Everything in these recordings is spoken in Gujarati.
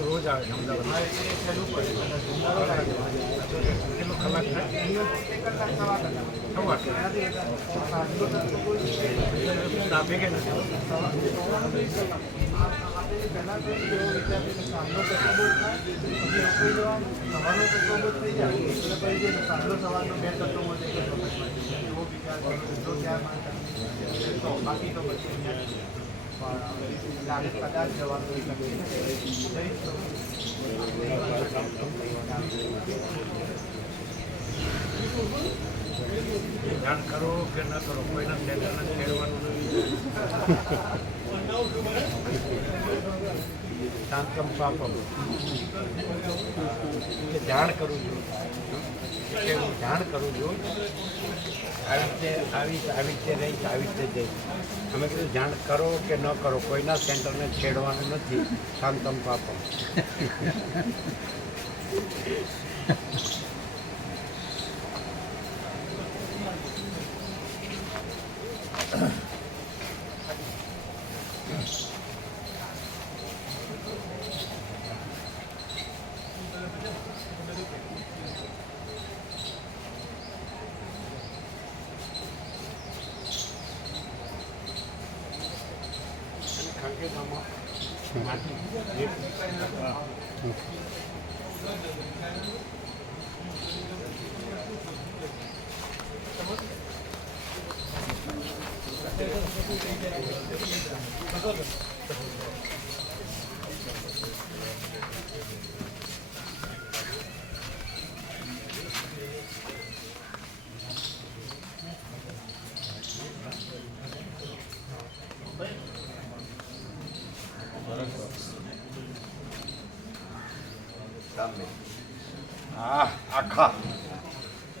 રોજ આવે બાકી તો પછી કદાચ જવાનું જાણ કરો કે ન કરો કોઈના સેન્ટરને છેડવાનું શાંતમ પાપમ કે જાણ કરું છું કે હું જાણ કરું છું આવી રીતે રહીશ આવી રીતે જઈશ અમે કીધું જાણ કરો કે ન કરો કોઈના સેન્ટરને છેડવાનું નથી શાંતમ પાપમ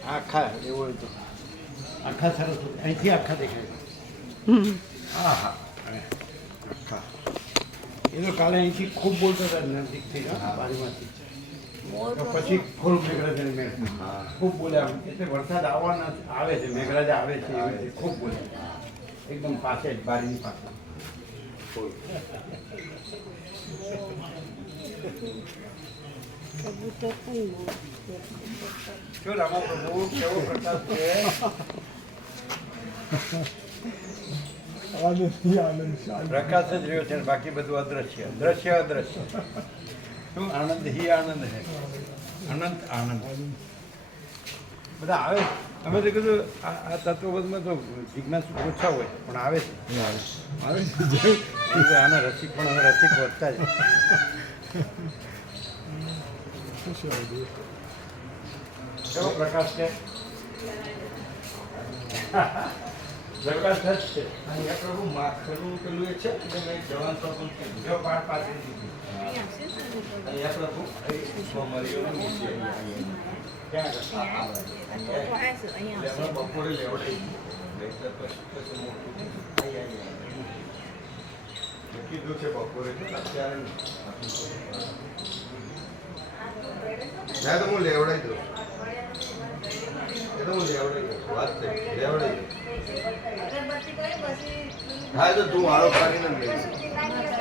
આખા એવો હોય તો આખા સરસ અહીંથી આખા દેખાય હા હા આખા એ તો કાલે અહીંથી ખૂબ બોલતો હતા નજીકથી બારીમાંથી પછી ફૂલ મેઘરાજા મેં ખૂબ બોલ્યા એટલે વરસાદ આવવાના આવે છે મેઘરાજા આવે છે એવી રીતે ખૂબ બોલ્યા એકદમ પાસે જ બારીની પાસે શું રામા પ્રભુ કેવો પ્રકાશ છે પ્રકાશ જ રહ્યો છે બાકી બધું અદ્રશ્ય દ્રશ્ય અદ્રશ્ય શું આનંદ હી આનંદ છે અનંત આનંદ બધા આવે અમે તો કીધું આ તત્વબોધમાં તો જિજ્ઞાસુ ઓછા હોય પણ આવે છે આના રસિક પણ હવે રસિક વધતા જ કેવો પ્રકાશ છે પ્રકાશ જ છે અહીંયા પ્રભુ માખણનું પેલું એક છે જવાન પ્રભુ જો પાઠ પાછી દીધી અહીંયા પ્રભુ બપોરે લેવડાવી કીધું છે બપોરે અત્યારે ના તો હું લેવડાવી દઉં એ તો હું લેવડાવી દઉં વાત થઈ લેવડાવી દઉં હા તો તું વાળો પાડીને લઈશ